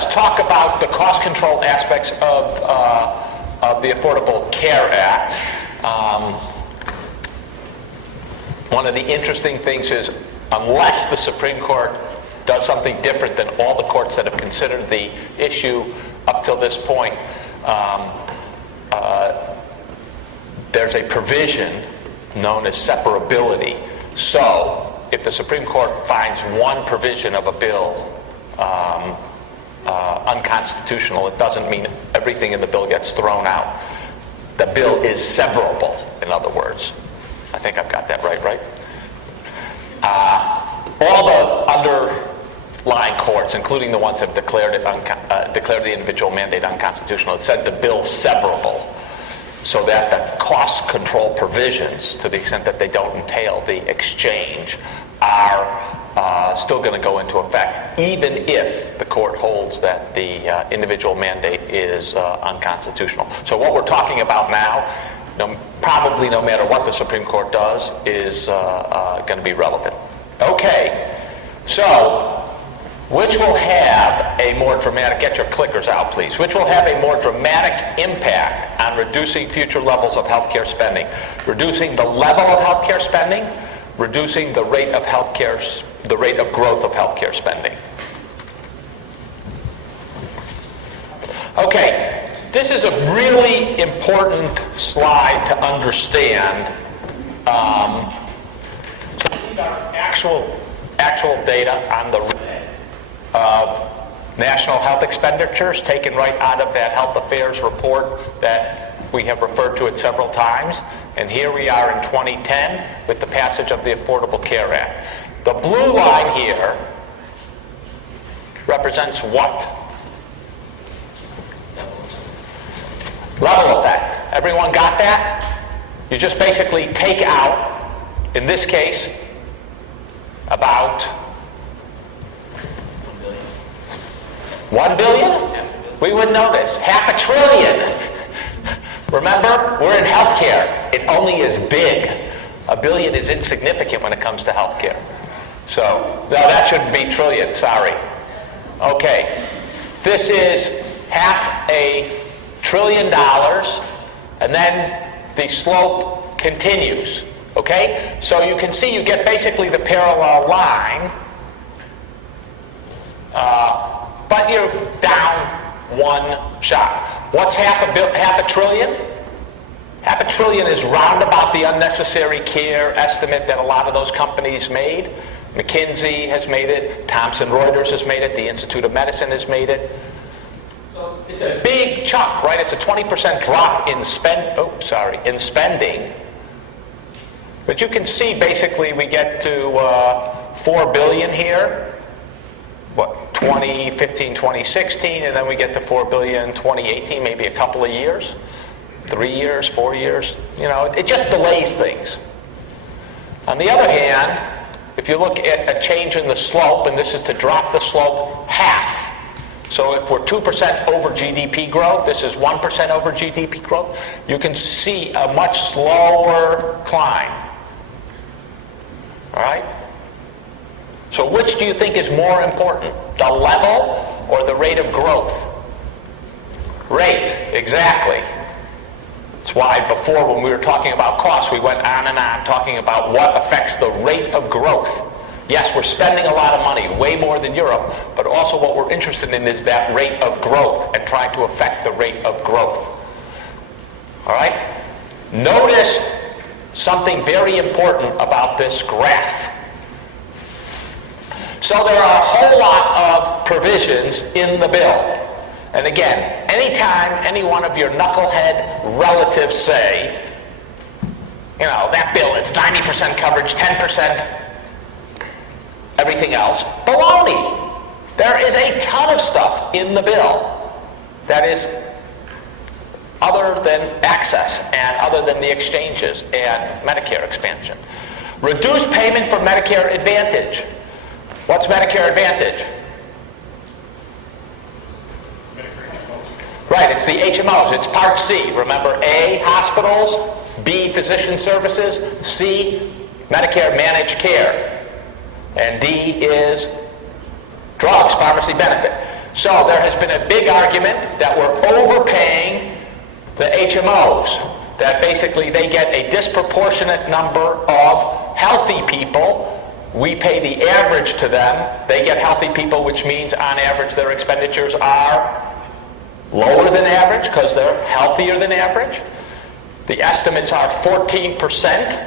let's talk about the cost control aspects of the Affordable Care Act. One of the interesting things is, unless the Supreme Court does something different than all the courts that have considered the issue up till this point, there's a provision known as separability. So, if the Supreme Court finds one provision of a bill unconstitutional, it doesn't mean everything in the bill gets thrown out. The bill is severable, in other words. I think I've got that right? All the underlying courts, including the ones that have declared the individual mandate unconstitutional, have said the bill's severable, so that the cost control provisions, to the extent that they don't entail the exchange, are still going to go into effect, even if the court holds that the individual mandate is unconstitutional. So what we're talking about now, probably no matter what the Supreme Court does, is going to be relevant. Okay, so which will have a more dramatic, get your clickers out please, which will have a more dramatic impact on reducing future levels of healthcare spending? Reducing the level of healthcare spending, reducing the rate of the rate of growth of healthcare spending. Okay, this is a really important slide to understand. So these are actual data on the rate of national health expenditures taken right out of that Health Affairs report that we have referred to it several times. And here we are in 2010 with the passage of the Affordable Care Act. The blue line here represents what? Level effect. Everyone got that? You just basically take out, in this case, about 1 billion? We would notice. $500 billion. Remember, we're in healthcare. It only is big. $1 billion is insignificant when it comes to healthcare. So, no, that shouldn't be trillion, sorry. Okay, this is $500 billion, and then the slope continues. Okay, so you can see you get basically the parallel line, but you're down one shot. What's $500 billion? $500 billion is roundabout the unnecessary care estimate that a lot of those companies made. McKinsey has made it, Thomson Reuters has made it, the Institute of Medicine has made it. So it's a big chunk, right? It's a 20% drop in spending. But you can see basically we get to 4 billion here, 2015, 2016, and then we get to 4 billion 2018, maybe a couple of years, 3 years, 4 years, it just delays things. On the other hand, if you look at a change in the slope, and this is to drop the slope half. So if we're 2% over GDP growth, this is 1% over GDP growth, you can see a much slower climb. All right? So which do you think is more important, the level or the rate of growth? Rate, exactly. That's why before, when we were talking about costs, we went on and on talking about what affects the rate of growth. Yes, we're spending a lot of money, way more than Europe, but also what we're interested in is that rate of growth and trying to affect the rate of growth. All right? Notice something very important about this graph. So there are a whole lot of provisions in the bill. And again, anytime any one of your knucklehead relatives say, that bill, it's 90% coverage, 10% everything else, baloney. There is a ton of stuff in the bill that is other than access and other than the exchanges and Medicare expansion. Reduced payment for Medicare Advantage. What's Medicare Advantage? Right, it's the HMOs. It's Part C. Remember, A, hospitals, B, physician services, C, Medicare managed care, and D is drugs, pharmacy benefit. So there has been a big argument that we're overpaying the HMOs, that basically they get a disproportionate number of healthy people. We pay the average to them. They get healthy people, which means on average their expenditures are lower than average because they're healthier than average. The estimates are 14%.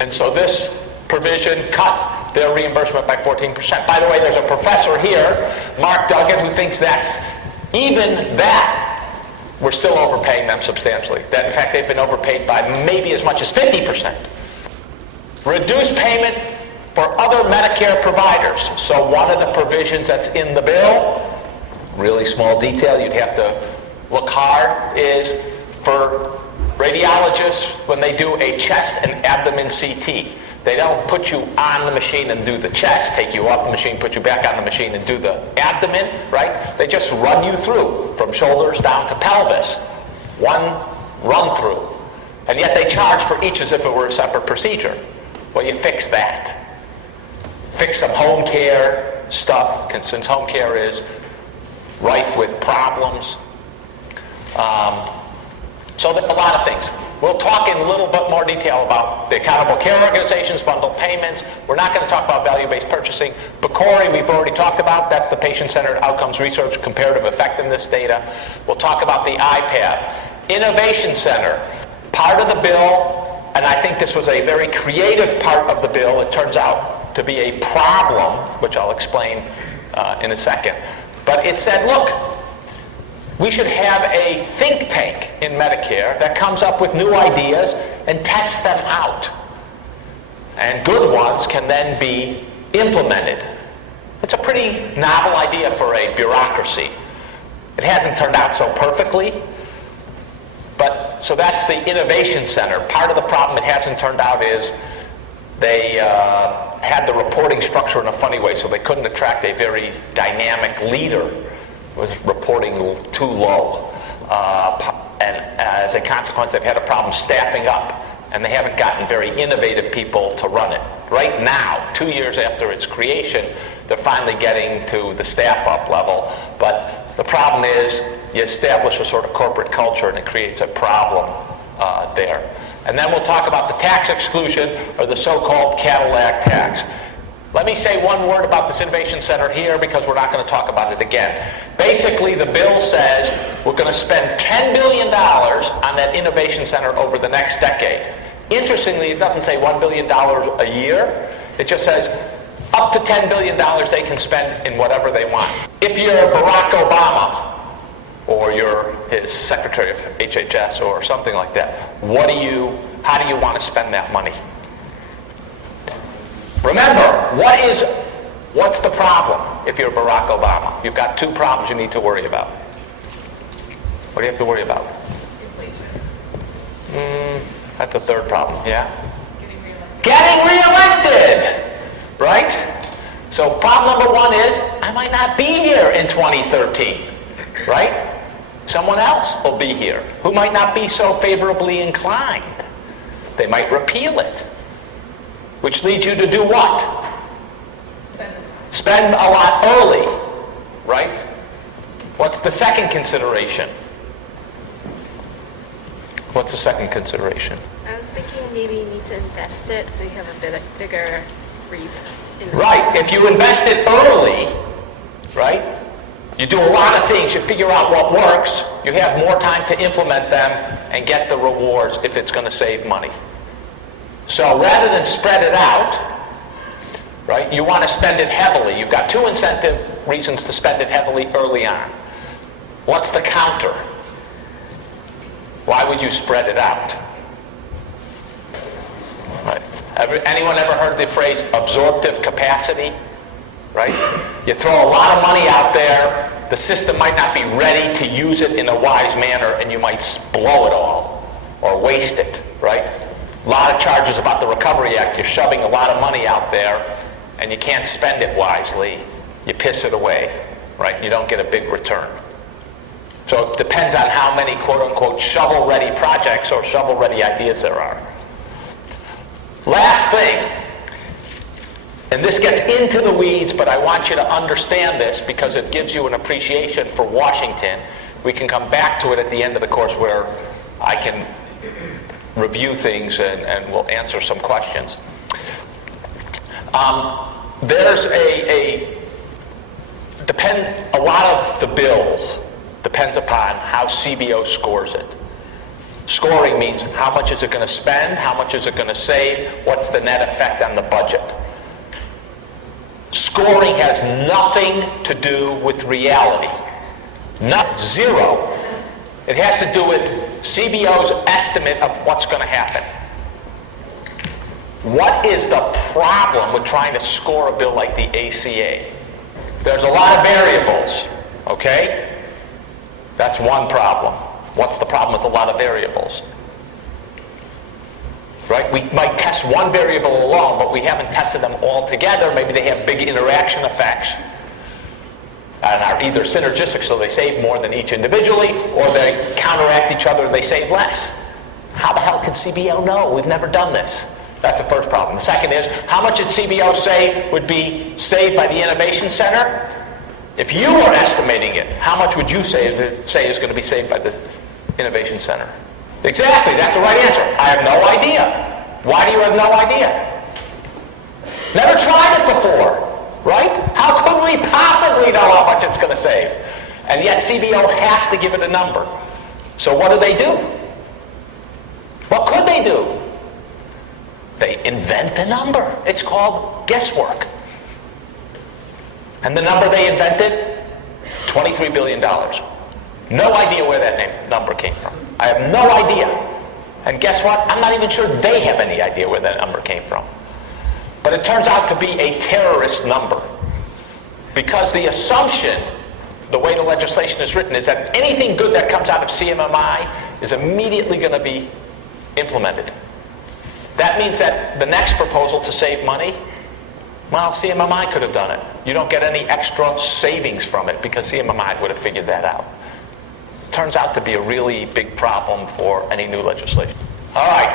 And so this provision cut their reimbursement by 14%. By the way, there's a professor here, Mark Duggan, who thinks that's even that we're still overpaying them substantially. That in fact they've been overpaid by maybe as much as 50%. Reduced payment for other Medicare providers. So one of the provisions that's in the bill, really small detail, you'd have to look hard, is for radiologists when they do a chest and abdomen CT. They don't put you on the machine and do the chest, take you off the machine, put you back on the machine and do the abdomen, right? They just run you through from shoulders down to pelvis. One run through. And yet they charge for each as if it were a separate procedure. Well, you fix that. Fix some home care stuff, since home care is rife with problems. So there's a lot of things. We'll talk in a little bit more detail about the accountable care organizations, bundled payments. We're not going to talk about value-based purchasing. PCORI, we've already talked about. That's the patient-centered outcomes research comparative effectiveness data. We'll talk about the IPAP. Innovation Center, part of the bill, and I think this was a very creative part of the bill. It turns out to be a problem, which I'll explain in a second. But it said, look, we should have a think tank in Medicare that comes up with new ideas and tests them out. And good ones can then be implemented. It's a pretty novel idea for a bureaucracy. It hasn't turned out so perfectly, but so that's the Innovation Center. Part of the problem it hasn't turned out is they had the reporting structure in a funny way, so they couldn't attract a very dynamic leader. Was reporting too low. And as a consequence, they've had a problem staffing up, and they haven't gotten very innovative people to run it. Right now, 2 years after its creation, they're finally getting to the staff up level. But the problem is you establish a sort of corporate culture, and it creates a problem there. And then we'll talk about the tax exclusion, or the so-called Cadillac tax. Let me say one word about this Innovation Center here because we're not going to talk about it again. Basically, the bill says we're going to spend $10 billion on that Innovation Center over the next decade. Interestingly, it doesn't say $1 billion a year. It just says up to $10 billion they can spend in whatever they want. If you're Barack Obama or you're his Secretary of HHS or something like that, how do you want to spend that money? Remember, what's the problem if you're Barack Obama? You've got two problems you need to worry about. What do you have to worry about? Inflation. That's a third problem, yeah? Getting reelected! Right? So problem number one is, I might not be here in 2013, right? Someone else will be here who might not be so favorably inclined. They might repeal it. Which leads you to do what? Spend a lot early, right? What's the second consideration? What's the second consideration? I was thinking maybe you need to invest it so you have a bit bigger rebound. Right. If you invest it early, right? You do a lot of things. You figure out what works. You have more time to implement them and get the rewards if it's going to save money. So rather than spread it out, right, you want to spend it heavily. You've got two incentive reasons to spend it heavily early on. What's the counter? Why would you spread it out? Right. Anyone ever heard the phrase absorptive capacity? Right? You throw a lot of money out there, the system might not be ready to use it in a wise manner, and you might blow it all or waste it, right? A lot of charges about the Recovery Act. You're shoving a lot of money out there, and you can't spend it wisely. You piss it away, right? You don't get a big return. So it depends on how many quote-unquote shovel-ready projects or shovel-ready ideas there are. Last thing, and this gets into the weeds, but I want you to understand this because it gives you an appreciation for Washington. We can come back to it at the end of the course where I can review things and we'll answer some questions. There's a lot of the bills depends upon how CBO scores it. Scoring means how much is it going to spend, how much is it going to save, what's the net effect on the budget. Scoring has nothing to do with reality. Not zero. It has to do with CBO's estimate of what's going to happen. What is the problem with trying to score a bill like the ACA? There's a lot of variables, okay? That's one problem. What's the problem with a lot of variables? Right? We might test one variable alone, but we haven't tested them all together. Maybe they have big interaction effects and are either synergistic, so they save more than each individually, or they counteract each other and they save less. How the hell can CBO know? We've never done this. That's the first problem. The second is, how much did CBO say would be saved by the Innovation Center? If you were estimating it, how much would you say is going to be saved by the Innovation Center? Exactly, that's the right answer. I have no idea. Why do you have no idea? Never tried it before, right? How could we possibly know how much it's going to save? And yet CBO has to give it a number. So what do? What could they do? They invent the number. It's called guesswork. And the number they invented, $23 billion. No idea where that number came from. I have no idea. And guess what? I'm not even sure they have any idea where that number came from. But it turns out to be a terrorist number. Because the assumption, the way the legislation is written, is that anything good that comes out of CMMI is immediately going to be implemented. That means that the next proposal to save money, well, CMMI could have done it. You don't get any extra savings from it because CMMI would have figured that out. Turns out to be a really big problem for any new legislation. All right.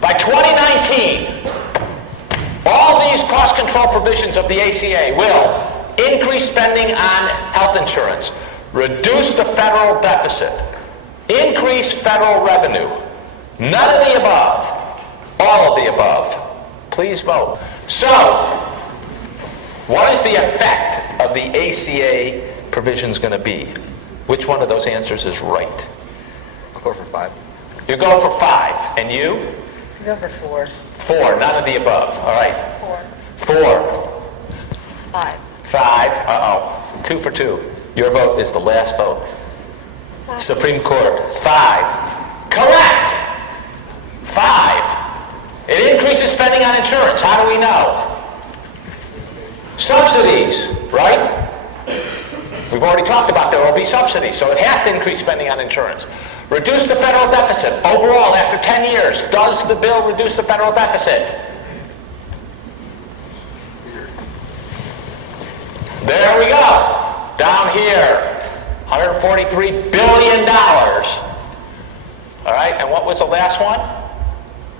By 2019, all these cost control provisions of the ACA will increase spending on health insurance, reduce the federal deficit, increase federal revenue. None of the above. All of the above. Please vote. So, what is the effect of the ACA provisions going to be? Which one of those answers is right? Go for 5. You go for 5. And you? Go for 4. 4. None of the above. All right. 4. 5. 5. Uh-oh. 2 for 2. Your vote is the last vote. Supreme Court. 5. Correct. 5. It increases spending on insurance. How do we know? Subsidies, right? We've already talked about there will be subsidies, so it has to increase spending on insurance. Reduce the federal deficit. Overall, after 10 years, does the bill reduce the federal deficit? There we go. Down here, $143 billion. All right, and what was the last one?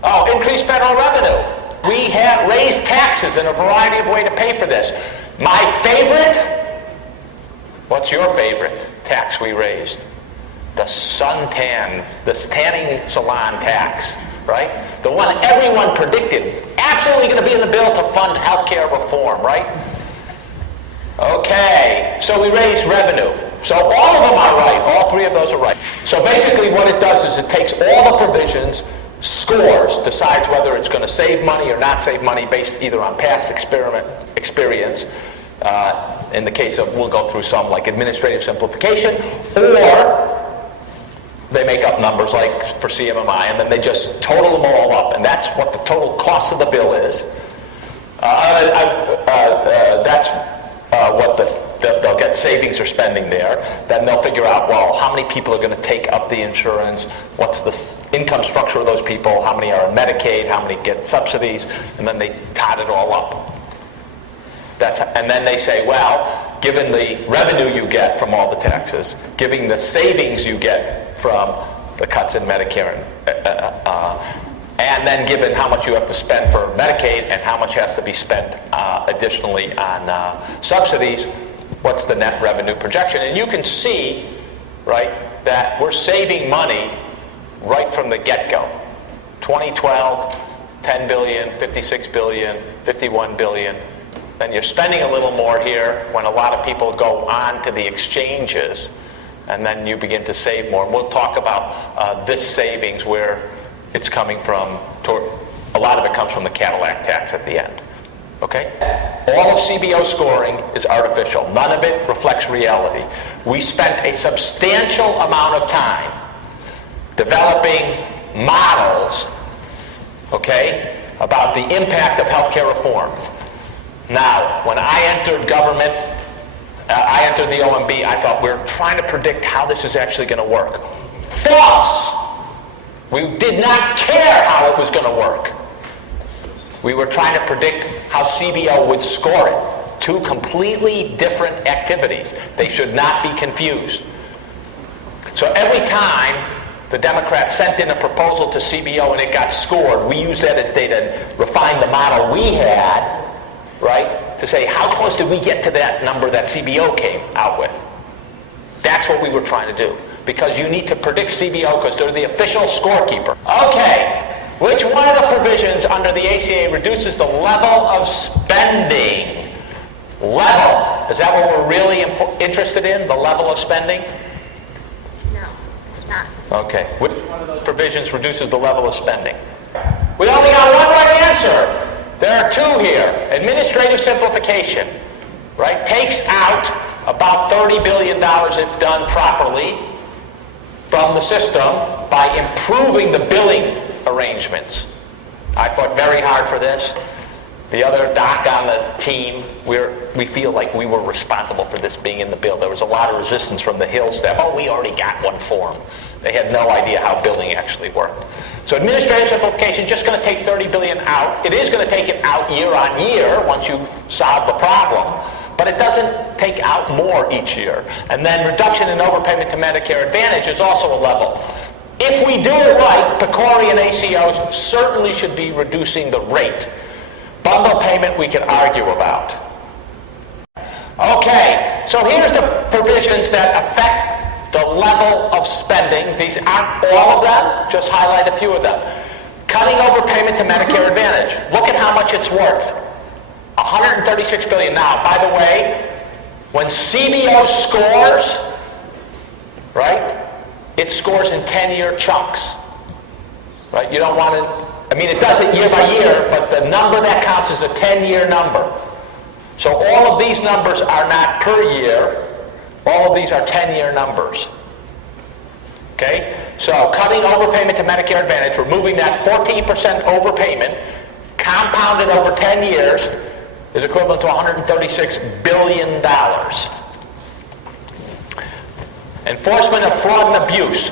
Oh, increased federal revenue. We have raised taxes in a variety of ways to pay for this. My favorite? What's your favorite tax we raised? The suntan, the tanning salon tax, right? The one everyone predicted, absolutely going to be in the bill to fund healthcare reform, right? Okay, so we raised revenue. So all of them are right, all 3 of those are right. So basically what it does is it takes all the provisions, scores, decides whether it's going to save money or not save money based either on past experience, in the case of, we'll go through some like administrative simplification, or they make up numbers like for CMMI and then they just total them all up, and that's what the total cost of the bill is. That's what they'll get savings or spending there. Then they'll figure out, well, how many people are going to take up the insurance, what's the income structure of those people, how many are in Medicaid, how many get subsidies, and then they tot it all up. And then they say, well, given the revenue you get from all the taxes, given the savings you get from the cuts in Medicare and then given how much you have to spend for Medicaid and how much has to be spent additionally on subsidies, what's the net revenue projection? And you can see, right, that we're saving money right from the get-go. 2012, 10 billion, 56 billion, 51 billion. Then you're spending a little more here when a lot of people go on to the exchanges, and then you begin to save more. We'll talk about this savings where it's coming from. A lot of it comes from the Cadillac tax at the end. Okay? All of CBO scoring is artificial. None of it reflects reality. We spent a substantial amount of time developing models, okay, about the impact of healthcare reform. Now, when I entered government, I entered the OMB, I thought we're trying to predict how this is actually going to work. False! We did not care how it was going to work. We were trying to predict how CBO would score it. Two completely different activities. They should not be confused. So every time the Democrats sent in a proposal to CBO and it got scored, we used that as data and refined the model we had, right, to say how close did we get to that number that CBO came out with. That's what we were trying to do, because you need to predict CBO because they're the official scorekeeper. Okay, which one of the provisions under the ACA reduces the level of spending? Level. Is that what we're really interested in, the level of spending? No, it's not. Okay, which one of those provisions reduces the level of spending? We only got one right answer. There are two here. Administrative simplification, right, takes out about $30 billion if done properly from the system by improving the billing arrangements. I fought very hard for this. The other doc on the team, we feel like we were responsible for this being in the bill. There was a lot of resistance from the Hill staff. Oh, we already got one form. They had no idea how billing actually worked. So administrative simplification, just going to take $30 billion out. It is going to take it out year on year once you solve the problem, but it doesn't take out more each year. And then reduction in overpayment to Medicare Advantage is also a level. If we do it right, PCORI and ACOs certainly should be reducing the rate. Bundle payment we can argue about. Okay, so here's the provisions that affect the level of spending. These aren't all of them, just highlight a few of them. Cutting overpayment to Medicare Advantage. Look at how much it's worth. $136 billion. Now, by the way, when CBO scores, right, it scores in 10-year chunks. Right? You don't want to, I mean, it does it year by year, but the number that counts is a 10-year number. So all of these numbers are not per year. All of these are 10-year numbers. Okay? So cutting overpayment to Medicare Advantage, removing that 14% overpayment, compounded over 10 years, is equivalent to $136 billion. Enforcement of fraud and abuse,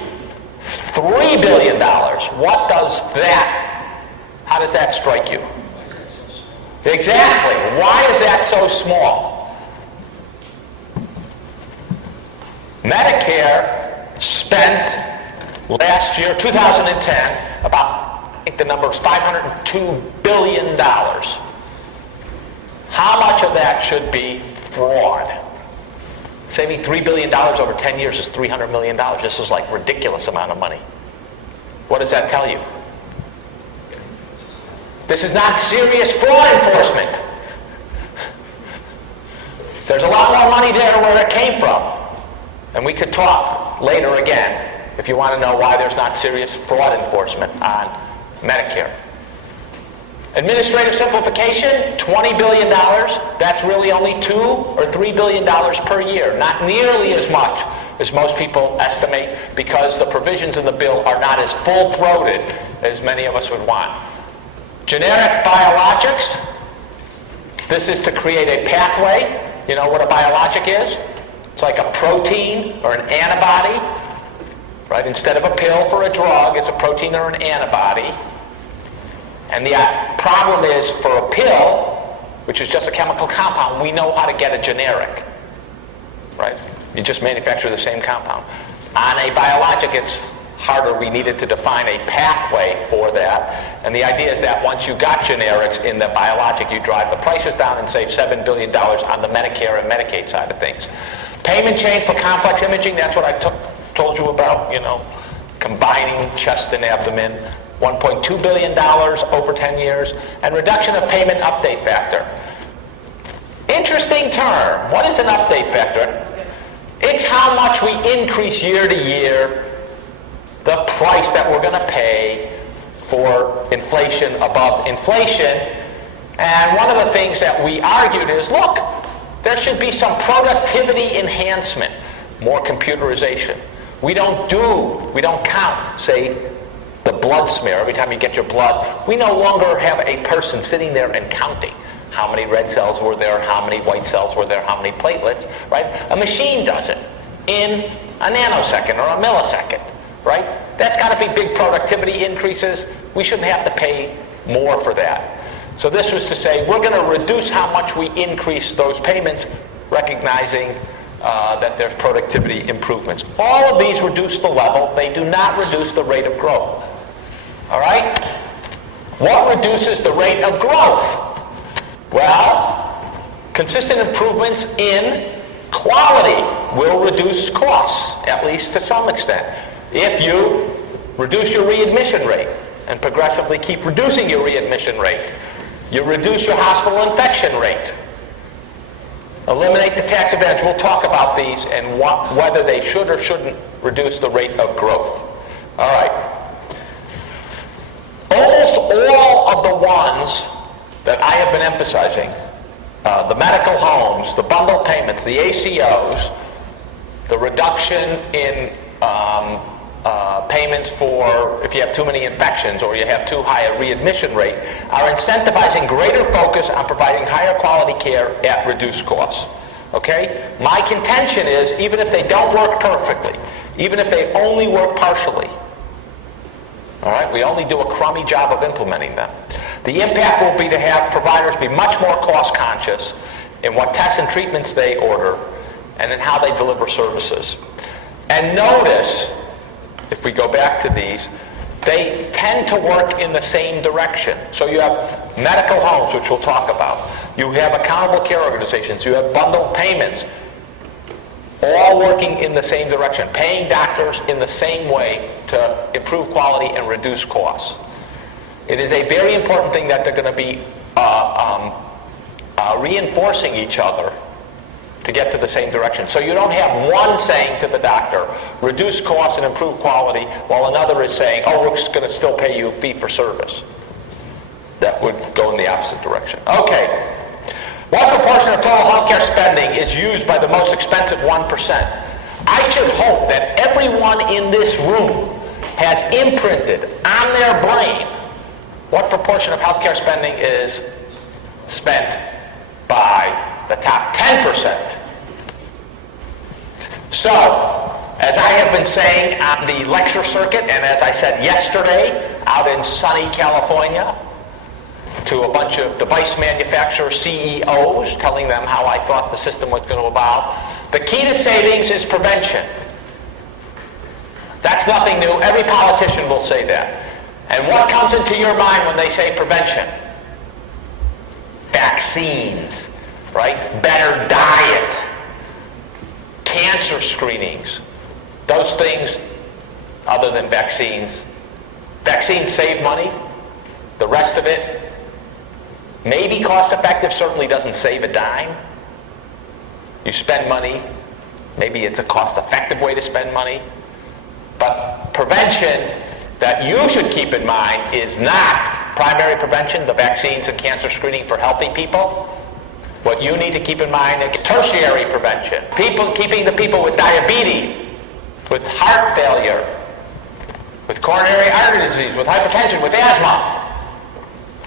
$3 billion. What does that, how does that strike you? Exactly. Why is that so small? Medicare spent last year, 2010, about, I think the number is $502 billion. How much of that should be fraud? Saving $3 billion over 10 years is $300 million. This is like a ridiculous amount of money. What does that tell you? This is not serious fraud enforcement. There's a lot more money there where it came from. And we could talk later again if you want to know why there's not serious fraud enforcement on Medicare. Administrative simplification, $20 billion. That's really only $2 or $3 billion per year. Not nearly as much as most people estimate, because the provisions in the bill are not as full-throated as many of us would want. Generic biologics. This is to create a pathway. You know what a biologic is? It's like a protein or an antibody. Right? Instead of a pill for a drug, it's a protein or an antibody. And the problem is, for a pill, which is just a chemical compound, we know how to get a generic. Right? You just manufacture the same compound. On a biologic, it's harder we needed to define a pathway for that. And the idea is that once you got generics in the biologic, you drive the prices down and save $7 billion on the Medicare and Medicaid side of things. Payment change for complex imaging, that's what I told you about, combining chest and abdomen, $1.2 billion over 10 years, and reduction of payment update factor. Interesting term. What is an update factor? It's how much we increase year to year the price that we're going to pay for inflation above inflation. And one of the things that we argued is, look, there should be some productivity enhancement, more computerization. We don't count, say, the blood smear every time you get your blood. We no longer have a person sitting there and counting how many red cells were there, how many white cells were there, how many platelets, right? A machine does it in a nanosecond or a millisecond, right? That's got to be big productivity increases. We shouldn't have to pay more for that. So this was to say, we're going to reduce how much we increase those payments, recognizing that there's productivity improvements. All of these reduce the level. They do not reduce the rate of growth. All right? What reduces the rate of growth? Well, consistent improvements in quality will reduce costs, at least to some extent. If you reduce your readmission rate and progressively keep reducing your readmission rate, you reduce your hospital infection rate. Eliminate the tax advantage. We'll talk about these and whether they should or shouldn't reduce the rate of growth. All right. Almost all of the ones that I have been emphasizing, the medical homes, the bundle payments, the ACOs, the reduction in payments for if you have too many infections or you have too high a readmission rate, are incentivizing greater focus on providing higher quality care at reduced costs. Okay? My contention is, even if they don't work perfectly, even if they only work partially, all right, we only do a crummy job of implementing them, the impact will be to have providers be much more cost conscious in what tests and treatments they order and in how they deliver services. And notice, if we go back to these, they tend to work in the same direction. So you have medical homes, which we'll talk about. You have accountable care organizations. You have bundled payments, all working in the same direction, paying doctors in the same way to improve quality and reduce costs. It is a very important thing that they're going to be reinforcing each other to get to the same direction. So you don't have one saying to the doctor, reduce costs and improve quality, while another is saying, oh, we're just going to still pay you fee for service. That would go in the opposite direction. Okay. What proportion of total healthcare spending is used by the most expensive 1%? I should hope that everyone in this room has imprinted on their brain what proportion of healthcare spending is spent by the top 10%. So, as I have been saying on the lecture circuit, and as I said yesterday out in sunny California to a bunch of device manufacturer CEOs telling them how I thought the system was going to evolve, the key to savings is prevention. That's nothing new. Every politician will say that. And what comes into your mind when they say prevention? Vaccines. Right? Better diet, cancer screenings, those things other than vaccines. Vaccines save money. The rest of it may be cost effective, certainly doesn't save a dime. You spend money, maybe it's a cost effective way to spend money. But prevention that you should keep in mind is not primary prevention, the vaccines and cancer screening for healthy people. What you need to keep in mind is tertiary prevention. Keeping the people with diabetes, with heart failure, with coronary artery disease, with hypertension, with asthma.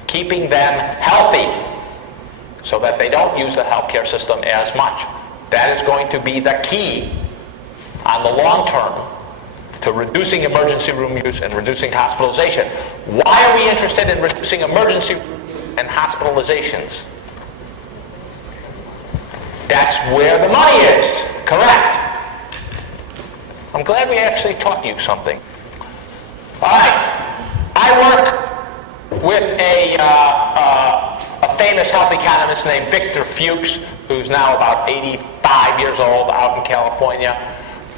Keeping them healthy so that they don't use the healthcare system as much. That is going to be the key on the long term to reducing emergency room use and reducing hospitalization. Why are we interested in reducing emergency room use and hospitalizations? That's where the money is. Correct. I'm glad we actually taught you something. All right. I work with a famous health economist named Victor Fuchs, who's now about 85 years old, out in California.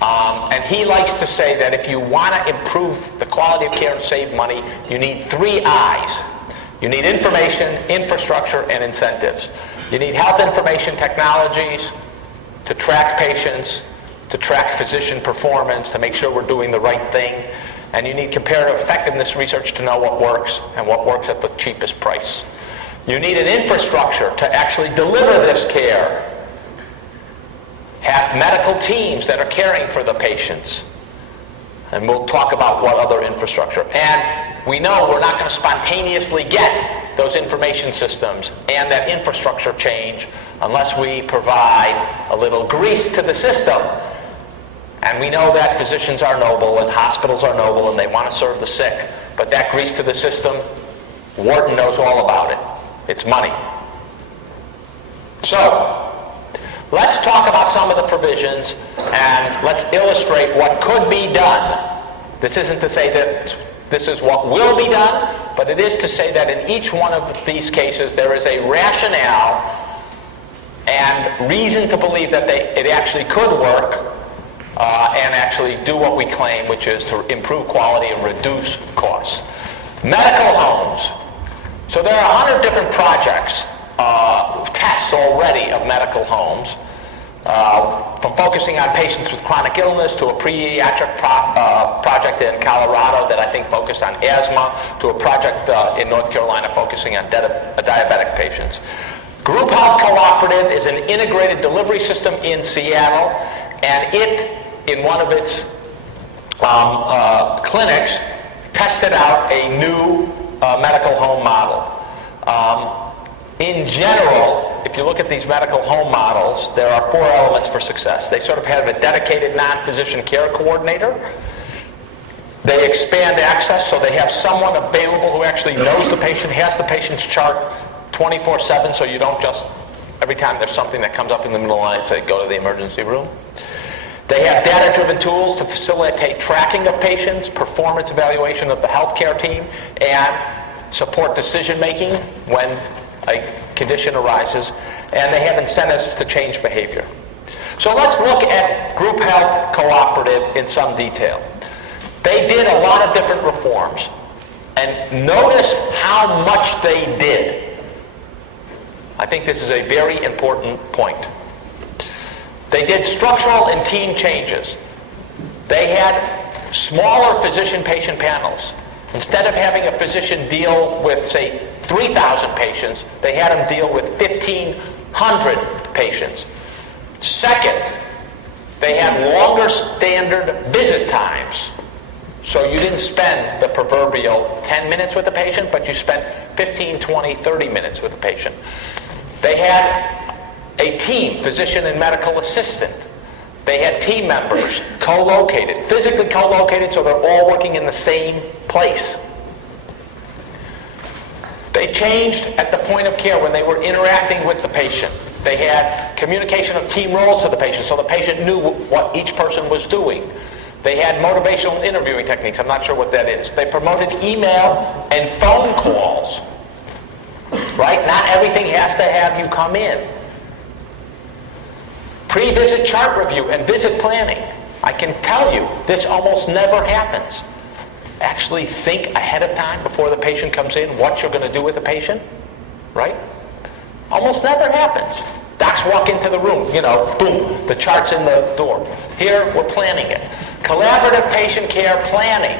And he likes to say that if you want to improve the quality of care and save money, you need 3 I's. You need information, infrastructure, and incentives. You need health information technologies to track patients, to track physician performance, to make sure we're doing the right thing. And you need comparative effectiveness research to know what works and what works at the cheapest price. You need an infrastructure to actually deliver this care. Have medical teams that are caring for the patients. And we'll talk about what other infrastructure. And we know we're not going to spontaneously get those information systems and that infrastructure change unless we provide a little grease to the system. And we know that physicians are noble and hospitals are noble and they want to serve the sick. But that grease to the system, Wharton knows all about it. It's money. So, let's talk about some of the provisions and let's illustrate what could be done. This isn't to say that this is what will be done, but it is to say that in each one of these cases there is a rationale and reason to believe that it actually could work and actually do what we claim, which is to improve quality and reduce costs. Medical homes. So there are 100 different projects, tests already of medical homes, from focusing on patients with chronic illness to a pediatric project in Colorado that I think focused on asthma, to a project in North Carolina focusing on diabetic patients. Group Health Cooperative is an integrated delivery system in Seattle, and it, in one of its clinics, tested out a new medical home model. In general, if you look at these medical home models, there are 4 elements for success. They sort of have a dedicated non-physician care coordinator. They expand access, so they have someone available who actually knows the patient, has the patient's chart 24/7, so you don't just, every time there's something that comes up in the middle line, say, go to the emergency room. They have data-driven tools to facilitate tracking of patients, performance evaluation of the healthcare team, and support decision-making when a condition arises, and they have incentives to change behavior. So let's look at Group Health Cooperative in some detail. They did a lot of different reforms, and notice how much they did. I think this is a very important point. They did structural and team changes. They had smaller physician-patient panels. Instead of having a physician deal with, say, 3,000 patients, they had them deal with 1,500 patients. Second, they had longer standard visit times. So you didn't spend the proverbial 10 minutes with a patient, but you spent 15, 20, 30 minutes with a patient. They had a team, physician and medical assistant. They had team members co-located, physically co-located, so they're all working in the same place. They changed at the point of care when they were interacting with the patient. They had communication of team roles to the patient, so the patient knew what each person was doing. They had motivational interviewing techniques. I'm not sure what that is. They promoted email and phone calls. Right? Not everything has to have you come in. Pre-visit chart review and visit planning. I can tell you, this almost never happens. Actually think ahead of time before the patient comes in what you're going to do with the patient. Right? Almost never happens. Docs walk into the room, boom, the chart's in the door. Here, we're planning it. Collaborative patient care planning.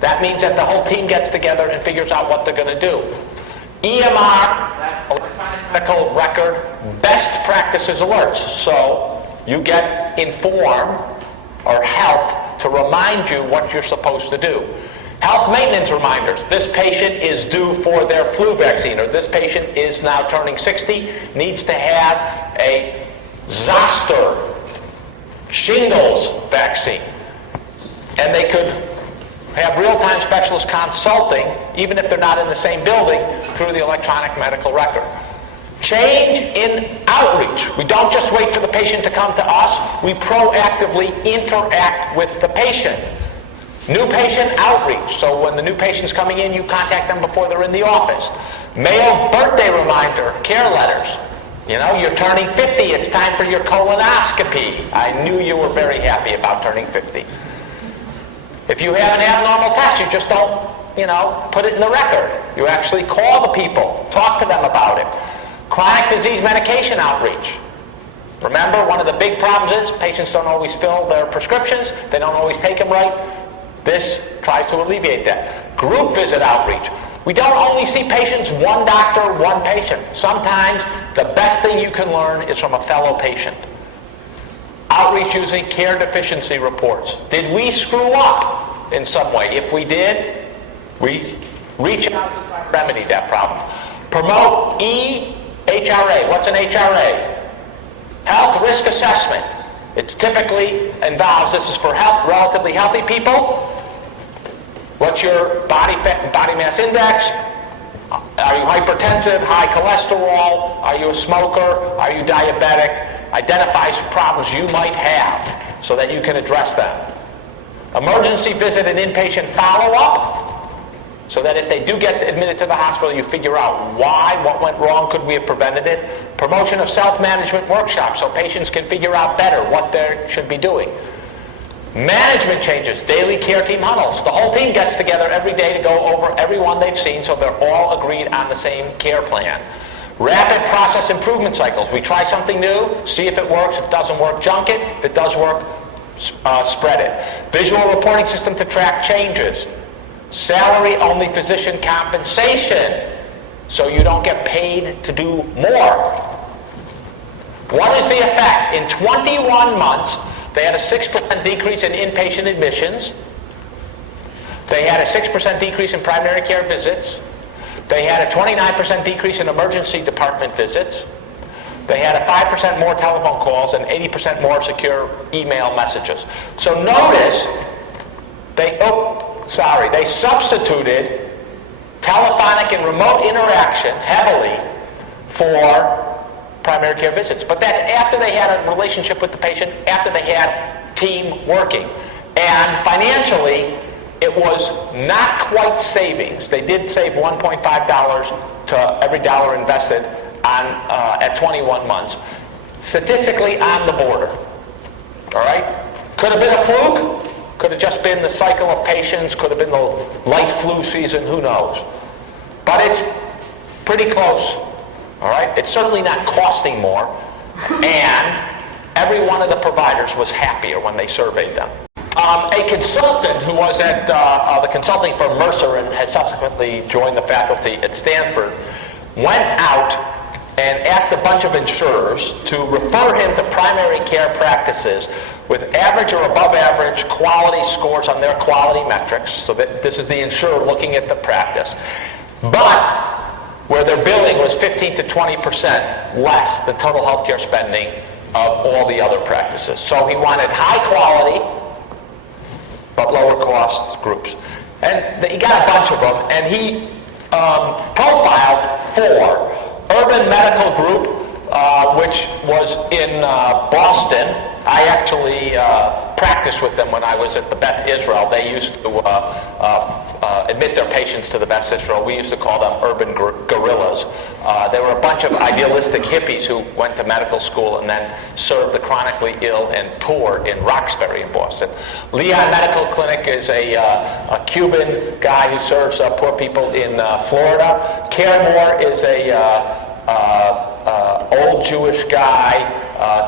That means that the whole team gets together and figures out what they're going to do. EMR, electronic medical record, best practices alerts. So you get informed or helped to remind you what you're supposed to do. Health maintenance reminders. This patient is due for their flu vaccine, or this patient is now turning 60, needs to have a zoster shingles vaccine. And they could have real-time specialist consulting, even if they're not in the same building, through the electronic medical record. Change in outreach. We don't just wait for the patient to come to us. We proactively interact with the patient. New patient outreach. So when the new patient's coming in, you contact them before they're in the office. Mail birthday reminder, care letters. You know, you're turning 50, it's time for your colonoscopy. I knew you were very happy about turning 50. If you have an abnormal test, you just don't, put it in the record. You actually call the people, talk to them about it. Chronic disease medication outreach. Remember, one of the big problems is patients don't always fill their prescriptions, they don't always take them right. This tries to alleviate that. Group visit outreach. We don't only see patients, one doctor, one patient. Sometimes the best thing you can learn is from a fellow patient. Outreach using care deficiency reports. Did we screw up in some way? If we did, we reach out to try to remedy that problem. Promote EHRA. What's an HRA? Health risk assessment. It typically involves, this is for relatively healthy people. What's your body fat and body mass index? Are you hypertensive, high cholesterol? Are you a smoker? Are you diabetic? Identifies problems you might have so that you can address them. Emergency visit and inpatient follow-up, so that if they do get admitted to the hospital, you figure out why, what went wrong, could we have prevented it. Promotion of self-management workshops, so patients can figure out better what they should be doing. Management changes, daily care team huddles. The whole team gets together every day to go over everyone they've seen so they're all agreed on the same care plan. Rapid process improvement cycles. We try something new, see if it works. If it doesn't work, junk it. If it does work, spread it. Visual reporting system to track changes. Salary-only physician compensation, so you don't get paid to do more. What is the effect? In 21 months, they had a 6% decrease in inpatient admissions. They had a 6% decrease in primary care visits. They had a 29% decrease in emergency department visits. They had a 5% more telephone calls and 80% more secure email messages. So notice, they substituted telephonic and remote interaction heavily for primary care visits. But that's after they had a relationship with the patient, after they had team working. And financially, it was not quite savings. They did save $1.5 to every dollar invested at 21 months. Statistically on the border. All right? Could have been a fluke. Could have just been the cycle of patients. Could have been the light flu season. Who knows? But it's pretty close. All right? It's certainly not costing more. And every one of the providers was happier when they surveyed them. A consultant who was at the consulting firm Mercer and has subsequently joined the faculty at Stanford went out and asked a bunch of insurers to refer him to primary care practices with average or above average quality scores on their quality metrics. So that this is the insurer looking at the practice. But where their billing was 15 to 20% less than total healthcare spending of all the other practices. So he wanted high quality but lower cost groups. And he got a bunch of them, and he profiled 4. Urban Medical Group, which was in Boston. I actually practiced with them when I was at the Beth Israel. They used to admit their patients to the Beth Israel. We used to call them urban gorillas. They were a bunch of idealistic hippies who went to medical school and then served the chronically ill and poor in Roxbury in Boston. Leon Medical Clinic is a Cuban guy who serves poor people in Florida. Caremore is a old Jewish guy,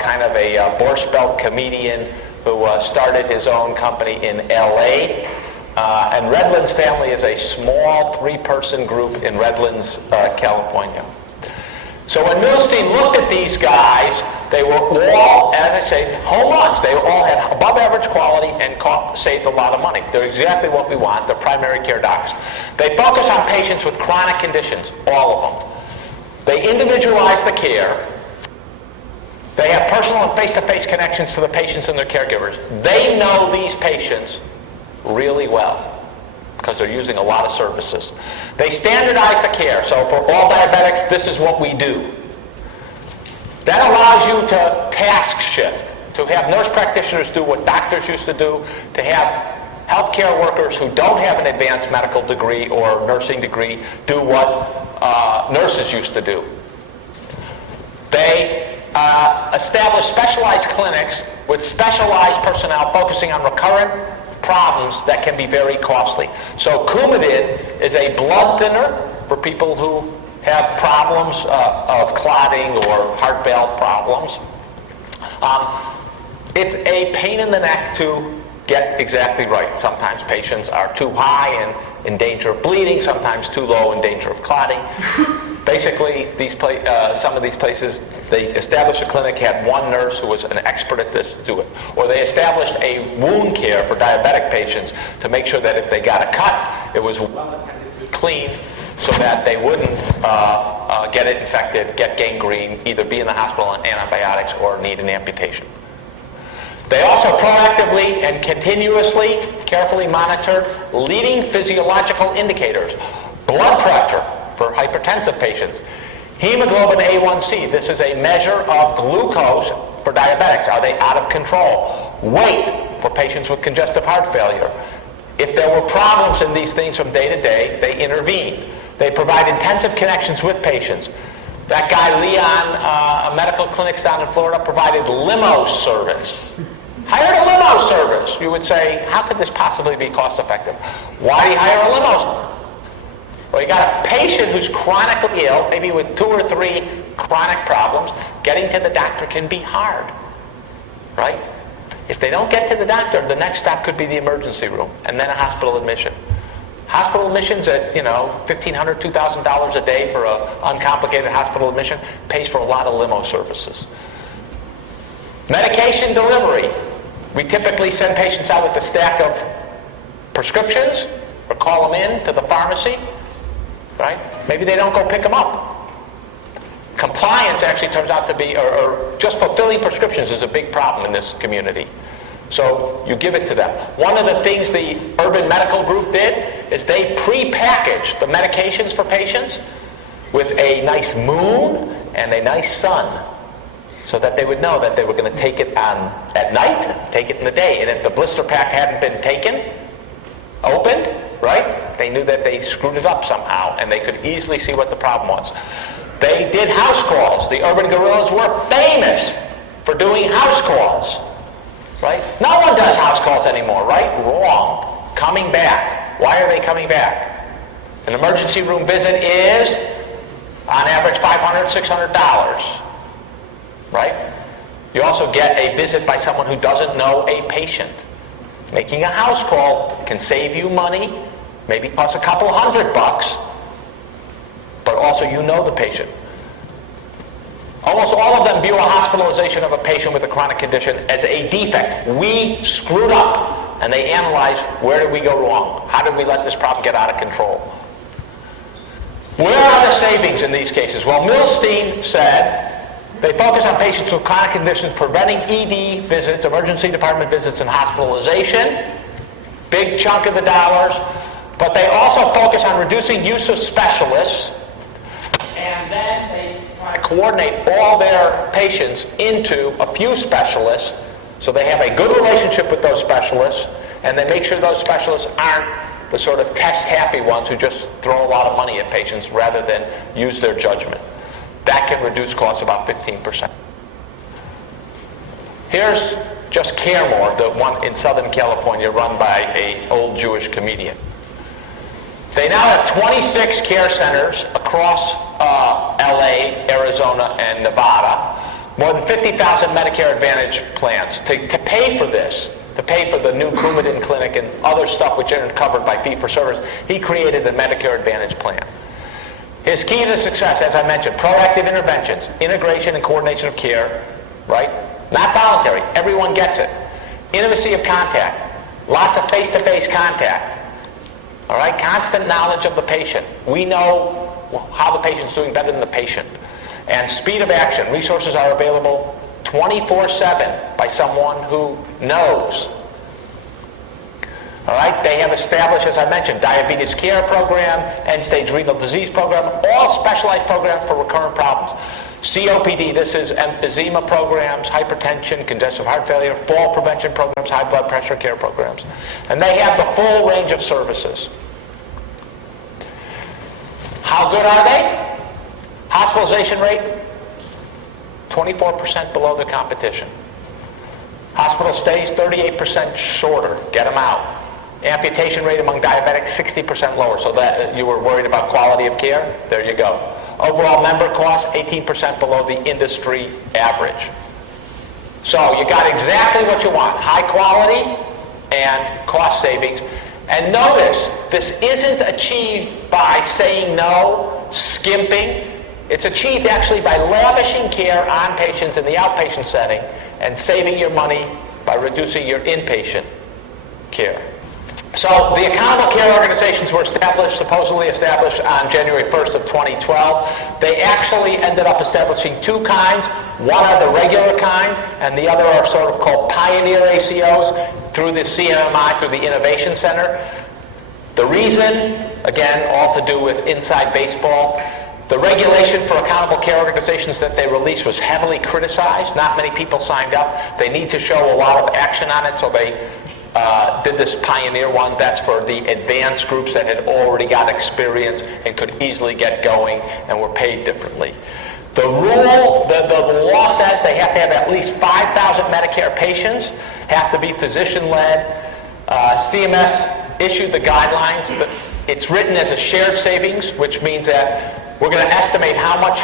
kind of a Borscht Belt comedian who started his own company in L.A. And Redlands Family is a small 3-person group in Redlands, California. So when Milstein looked at these guys, they were all, as I say, home runs. They all had above average quality and saved a lot of money. They're exactly what we want. They're primary care docs. They focus on patients with chronic conditions, all of them. They individualize the care. They have personal and face-to-face connections to the patients and their caregivers. They know these patients really well because they're using a lot of services. They standardize the care. So for all diabetics, this is what we do. That allows you to task shift, to have nurse practitioners do what doctors used to do, to have healthcare workers who don't have an advanced medical degree or nursing degree do what nurses used to do. They establish specialized clinics with specialized personnel focusing on recurrent problems that can be very costly. So Coumadin is a blood thinner for people who have problems of clotting or heart valve problems. It's a pain in the neck to get exactly right. Sometimes patients are too high and in danger of bleeding, sometimes too low in danger of clotting. Basically, some of these places, they established a clinic, had one nurse who was an expert at this to do it. Or they established a wound care for diabetic patients to make sure that if they got a cut, it was well clean so that they wouldn't get it infected, get gangrene, either be in the hospital on antibiotics or need an amputation. They also proactively and continuously, carefully monitored leading physiological indicators. Blood pressure for hypertensive patients. Hemoglobin A1C, this is a measure of glucose for diabetics. Are they out of control? Weight for patients with congestive heart failure. If there were problems in these things from day to day, they intervened. They provide intensive connections with patients. That guy Leon, medical clinics down in Florida, provided limo service. Hired a limo service. You would say, how could this possibly be cost effective? Why do you hire a limo? Well, you got a patient who's chronically ill, maybe with 2 or 3 chronic problems. Getting to the doctor can be hard, right? If they don't get to the doctor, the next stop could be the emergency room and then a hospital admission. Hospital admissions at, $1,500, $2,000 a day for an uncomplicated hospital admission pays for a lot of limo services. Medication delivery. We typically send patients out with a stack of prescriptions or call them in to the pharmacy, right? Maybe they don't go pick them up. Compliance actually turns out to be, or just fulfilling prescriptions is a big problem in this community. So you give it to them. One of the things the Urban Medical Group did is they pre-packaged the medications for patients with a nice moon and a nice sun, so that they would know that they were going to take it at night, take it in the day. And if the blister pack hadn't been opened, right, they knew that they screwed it up somehow, and they could easily see what the problem was. They did house calls. The Urban Guerrillas were famous for doing house calls, right? No one does house calls anymore, right? Wrong. Coming back. Why are they coming back? An emergency room visit is, on average, $500, $600. Right? You also get a visit by someone who doesn't know a patient. Making a house call can save you money, maybe cost a couple $100, but also you know the patient. Almost all of them view a hospitalization of a patient with a chronic condition as a defect. We screwed up, and they analyze, where did we go wrong? How did we let this problem get out of control? Where are the savings in these cases? Well, Milstein said, they focus on patients with chronic conditions, preventing ED visits, emergency department visits, and hospitalization. Big chunk of the dollars. But they also focus on reducing use of specialists. And then they try to coordinate all their patients into a few specialists, so they have a good relationship with those specialists, and they make sure those specialists aren't the sort of test-happy ones who just throw a lot of money at patients rather than use their judgment. That can reduce costs about 15%. Here's just Caremore, the one in Southern California run by an old Jewish comedian. They now have 26 care centers across LA, Arizona, and Nevada. More than 50,000 Medicare Advantage plans. To pay for this, to pay for the new Coumadin clinic and other stuff which aren't covered by fee-for-service, he created the Medicare Advantage plan. His key to success, as I mentioned, proactive interventions, integration and coordination of care, right? Not voluntary. Everyone gets it. Intimacy of contact. Lots of face-to-face contact. All right? Constant knowledge of the patient. We know how the patient's doing better than the patient. And speed of action. Resources are available 24/7 by someone who knows. All right, they have established, as I mentioned, diabetes care program, end-stage renal disease program, all specialized programs for recurrent problems. COPD, this is emphysema programs, hypertension, congestive heart failure, fall prevention programs, high blood pressure care programs. And they have the full range of services. How good are they? Hospitalization rate, 24% below the competition. Hospital stays, 38% shorter. Get them out. Amputation rate among diabetics, 60% lower. So that you were worried about quality of care? There you go. Overall member cost, 18% below the industry average. So you got exactly what you want. High quality and cost savings. And notice, this isn't achieved by saying no, skimping. It's achieved actually by lavishing care on patients in the outpatient setting and saving your money by reducing your inpatient care. So the accountable care organizations were supposedly established on January 1st of 2012. They actually ended up establishing two kinds. One are the regular kind, and the other are sort of called pioneer ACOs through the CMMI, through the Innovation Center. The reason, again, all to do with inside baseball. The regulation for accountable care organizations that they released was heavily criticized. Not many people signed up. They need to show a lot of action on it, so they did this pioneer one. That's for the advanced groups that had already got experience and could easily get going and were paid differently. The rule, the law says they have to have at least 5,000 Medicare patients, have to be physician-led. CMS issued the guidelines. It's written as a shared savings, which means that we're going to estimate how much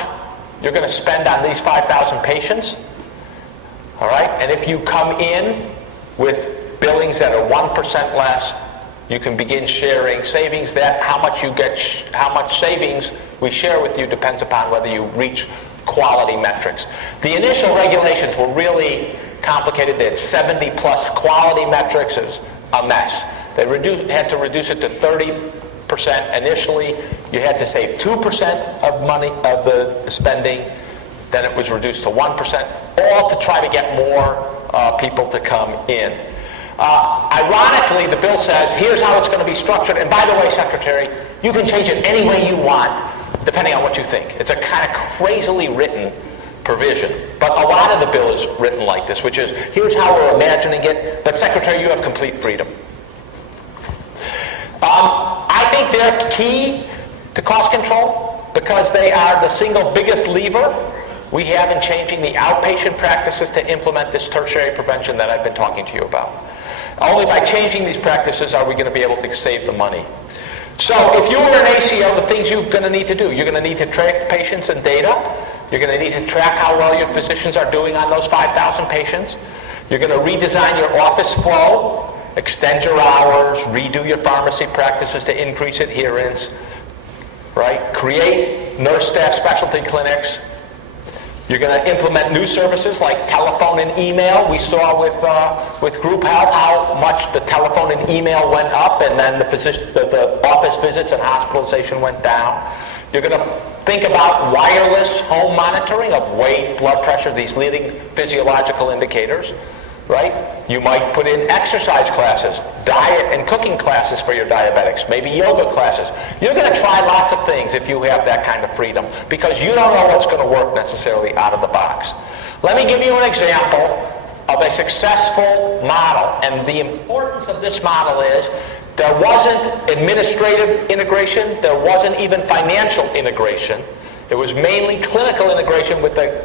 you're going to spend on these 5,000 patients. All right? And if you come in with billings that are 1% less, you can begin sharing savings. That how much savings we share with you depends upon whether you reach quality metrics. The initial regulations were really complicated. They had 70 plus quality metrics. It was a mess. They had to reduce it to 30% initially. You had to save 2% of money of the spending. Then it was reduced to 1%, all to try to get more people to come in. Ironically, the bill says, here's how it's going to be structured. And by the way, Secretary, you can change it any way you want, depending on what you think. It's a kind of crazily written provision. But a lot of the bill is written like this, which is, here's how we're imagining it, but Secretary, you have complete freedom. I think they're key to cost control because they are the single biggest lever we have in changing the outpatient practices to implement this tertiary prevention that I've been talking to you about. Only by changing these practices are we going to be able to save the money. So if you were an ACO, the things you're going to need to do, you're going to need to track patients and data. You're going to need to track how well your physicians are doing on those 5,000 patients. You're going to redesign your office flow, extend your hours, redo your pharmacy practices to increase adherence, right? Create nurse staff specialty clinics. You're going to implement new services like telephone and email. We saw with group health how much the telephone and email went up, and then the office visits and hospitalization went down. You're going to think about wireless home monitoring of weight, blood pressure, these leading physiological indicators, right? You might put in exercise classes, diet and cooking classes for your diabetics, maybe yoga classes. You're going to try lots of things if you have that kind of freedom because you don't know what's going to work necessarily out of the box. Let me give you an example of a successful model, and the importance of this model is there wasn't administrative integration, there wasn't even financial integration. It was mainly clinical integration with the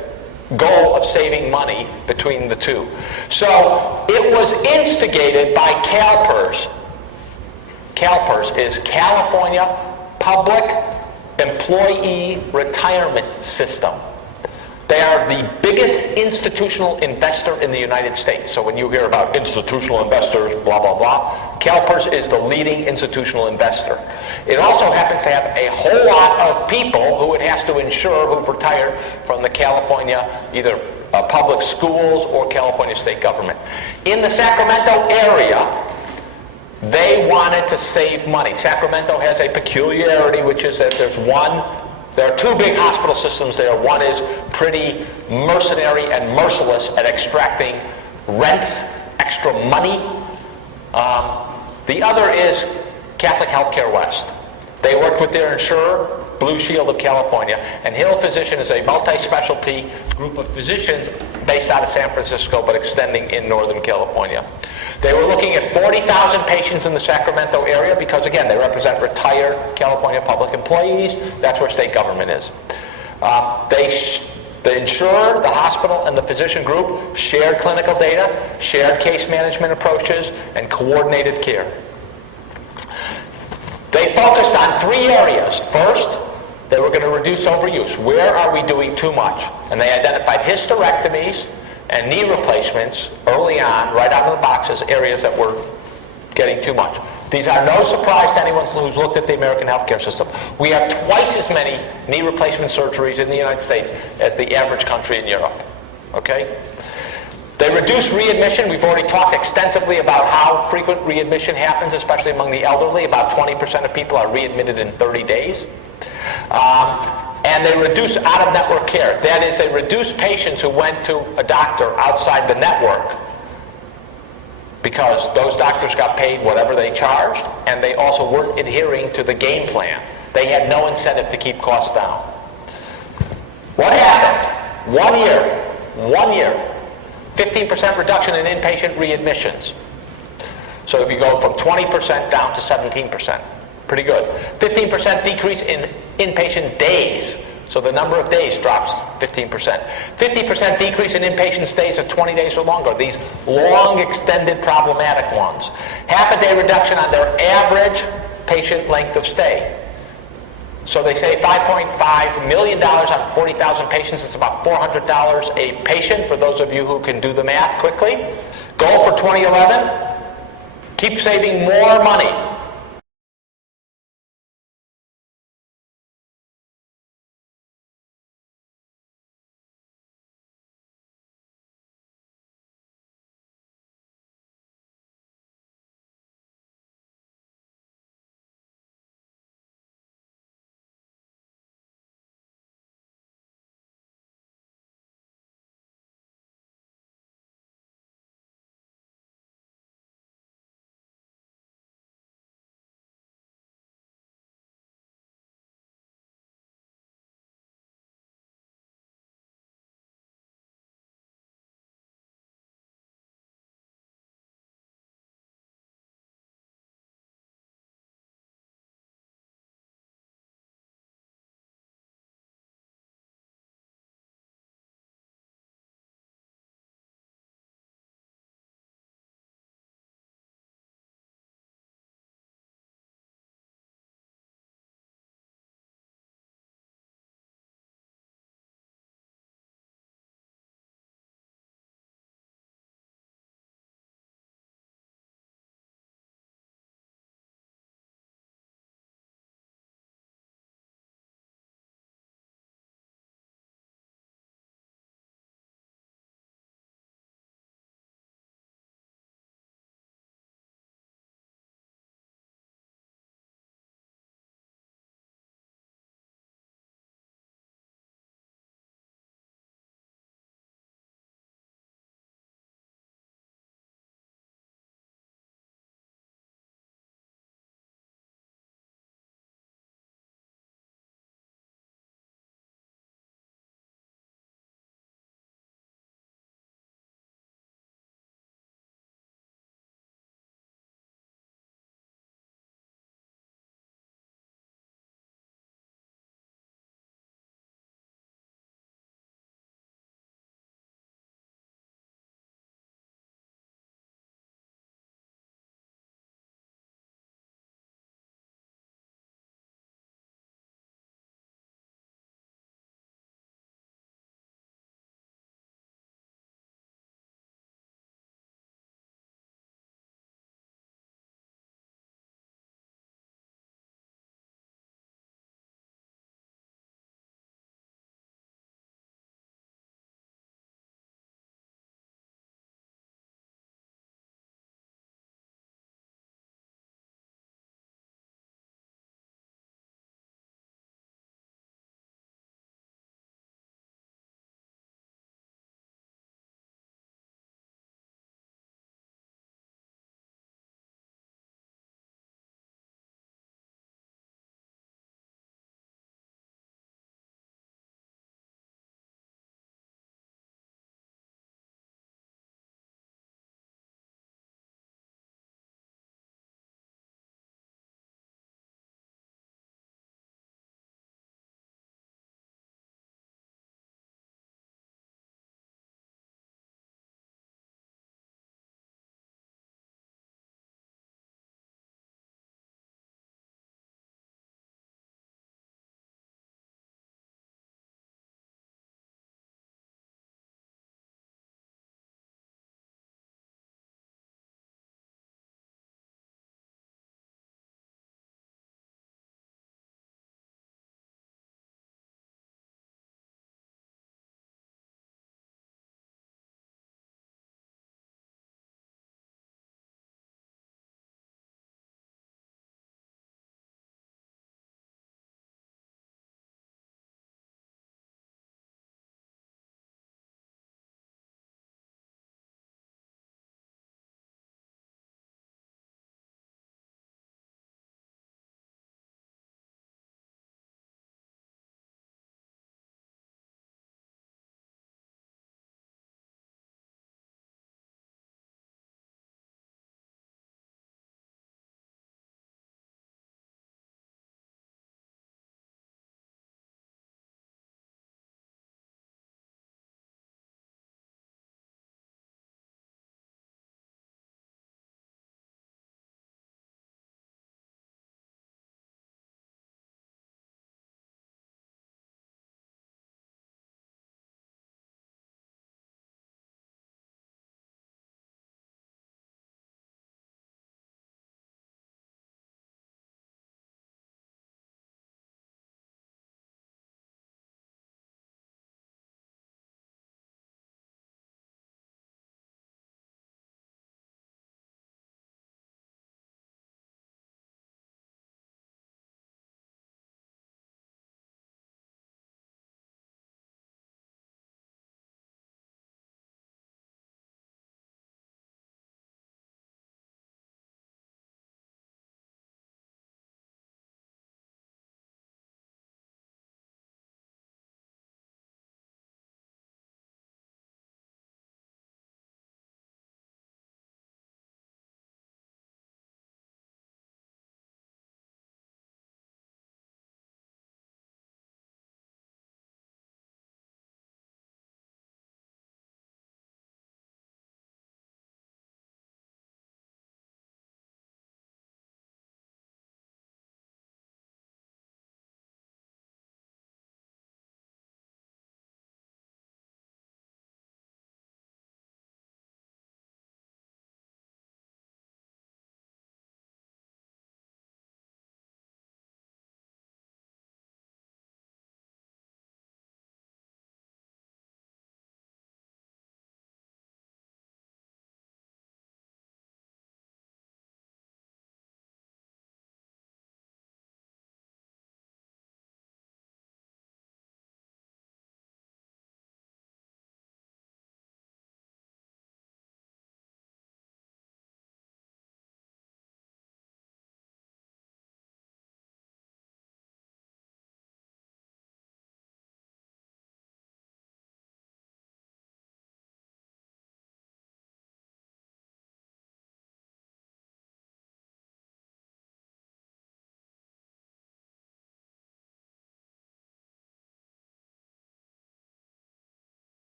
goal of saving money between the two. So it was instigated by CalPERS. CalPERS is California Public Employee Retirement System. They are the biggest institutional investor in the United States. So when you hear about institutional investors, blah, blah, blah, CalPERS is the leading institutional investor. It also happens to have a whole lot of people who it has to insure who've retired from the California, either public schools or California state government. In the Sacramento area, they wanted to save money. Sacramento has a peculiarity, which is that there are two big hospital systems there. One is pretty mercenary and merciless at extracting rents, extra money. The other is Catholic Healthcare West. They worked with their insurer Blue Shield of California, and Hill Physician is a multi-specialty group of physicians based out of San Francisco but extending in Northern California. They were looking at 40,000 patients in the Sacramento area because, again, they represent retired California public employees. That's where state government is. The insurer, the hospital, and the physician group shared clinical data, shared case management approaches, and coordinated care. They focused on 3 areas. First, they were going to reduce overuse. Where are we doing too much? And they identified hysterectomies and knee replacements early on, right out of the box, as areas that were getting too much. These are no surprise to anyone who's looked at the American healthcare system. We have twice as many knee replacement surgeries in the United States as the average country in Europe. Okay? They reduce readmission. We've already talked extensively about how frequent readmission happens, especially among the elderly. About 20% of people are readmitted in 30 days. And they reduce out-of-network care. That is, they reduce patients who went to a doctor outside the network because those doctors got paid whatever they charged, and they also weren't adhering to the game plan. They had no incentive to keep costs down. What happened? 1 year, 15% reduction in inpatient readmissions. So if you go from 20% down to 17%, pretty good. 15% decrease in inpatient days. So the number of days drops 15%. 50% decrease in inpatient stays of 20 days or longer. These long, extended, problematic ones. Half a day reduction on their average patient length of stay. So they say $5.5 million on 40,000 patients. It's about $400 a patient for those of you who can do the math quickly. Goal for 2011, keep saving more money